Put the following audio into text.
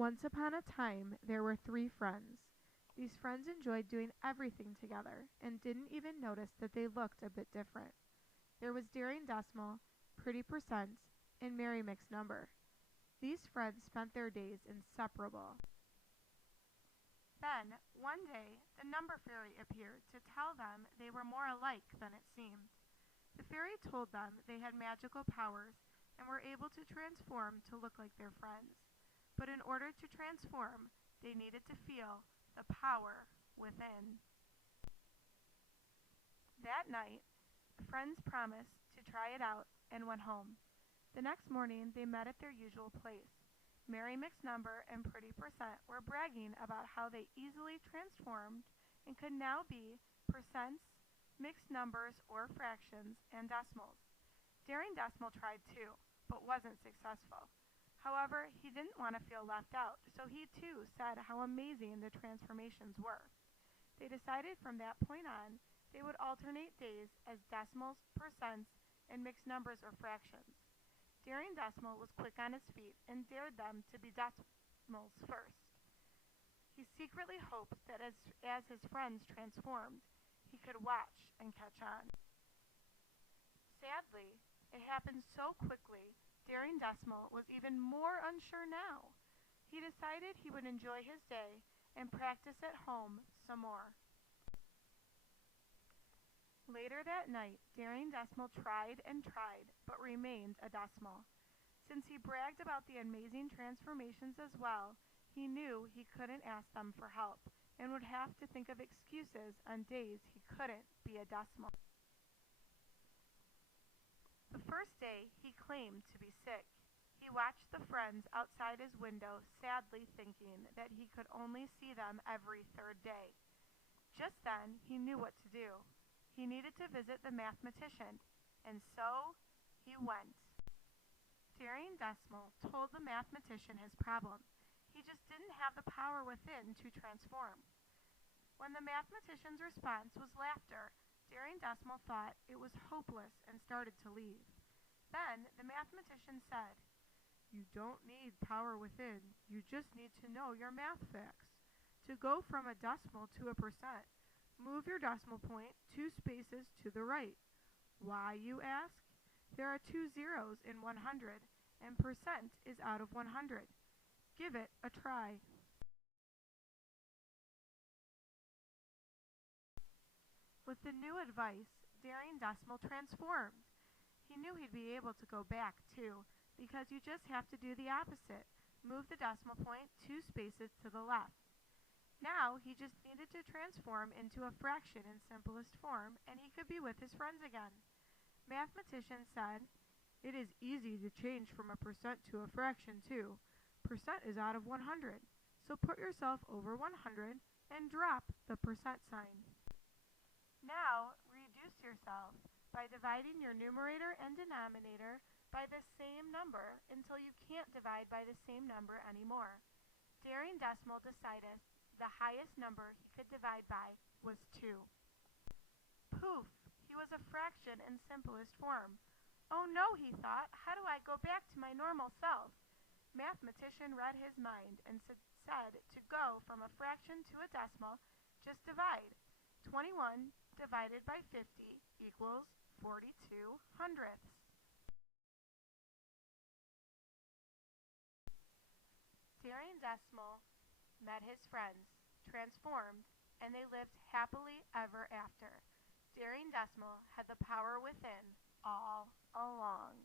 Once upon a time, there were three friends. These friends enjoyed doing everything together and didn't even notice that they looked a bit different. There was Daring Decimal, Pretty Percent, and Merry Mixed Number. These friends spent their days inseparable. Then, one day, the Number Fairy appeared to tell them they were more alike than it seemed. The fairy told them they had magical powers and were able to transform to look like their friends. But in order to transform, they needed to feel the power within. That night, the friends promised to try it out and went home. The next morning, they met at their usual place. Merry Mixed Number and Pretty Percent were bragging about how they easily transformed and could now be percents, mixed numbers or fractions, and decimals. Daring Decimal tried too, but wasn't successful. However, he didn't want to feel left out, so he too said how amazing the transformations were. They decided from that point on they would alternate days as decimals, percents, and mixed numbers or fractions. Daring Decimal was quick on his feet and dared them to be decimals first. He secretly hoped that as his friends transformed, he could watch and catch on. Sadly, it happened so quickly, Daring Decimal was even more unsure now. He decided he would enjoy his day and practice at home some more. Later that night, Daring Decimal tried and tried, but remained a decimal. Since he bragged about the amazing transformations as well, he knew he couldn't ask them for help and would have to think of excuses on days he couldn't be a decimal. The first day, he claimed to be sick. He watched the friends outside his window, sadly thinking that he could only see them every third day. Just then, he knew what to do. He needed to visit the mathematician, and so he went. Daring Decimal told the mathematician his problem. He just didn't have the power within to transform. When the mathematician's response was laughter, Daring Decimal thought it was hopeless and started to leave. Then the mathematician said, "You don't need power within, you just need to know your math facts. To go from a decimal to a percent, move your decimal point 2 spaces to the right. Why, you ask? There are 2 zeros in 100, and percent is out of 100. Give it a try." With the new advice, Daring Decimal transformed. He knew he'd be able to go back, too, because you just have to do the opposite. Move the decimal point 2 spaces to the left. Now he just needed to transform into a fraction in simplest form, and he could be with his friends again. Mathematician said, "It is easy to change from a percent to a fraction, too. Percent is out of 100, so put yourself over 100 and drop the percent sign. Now reduce yourself by dividing your numerator and denominator by the same number until you can't divide by the same number anymore." Daring Decimal decided the highest number he could divide by was 2. Poof! He was a fraction in simplest form. "Oh no," he thought, "how do I go back to my normal self?" Mathematician read his mind and said to go from a fraction to a decimal, just divide. 21 divided by 50 equals 42 hundredths. Daring Decimal met his friends, transformed, and they lived happily ever after. Daring Decimal had the power within all along.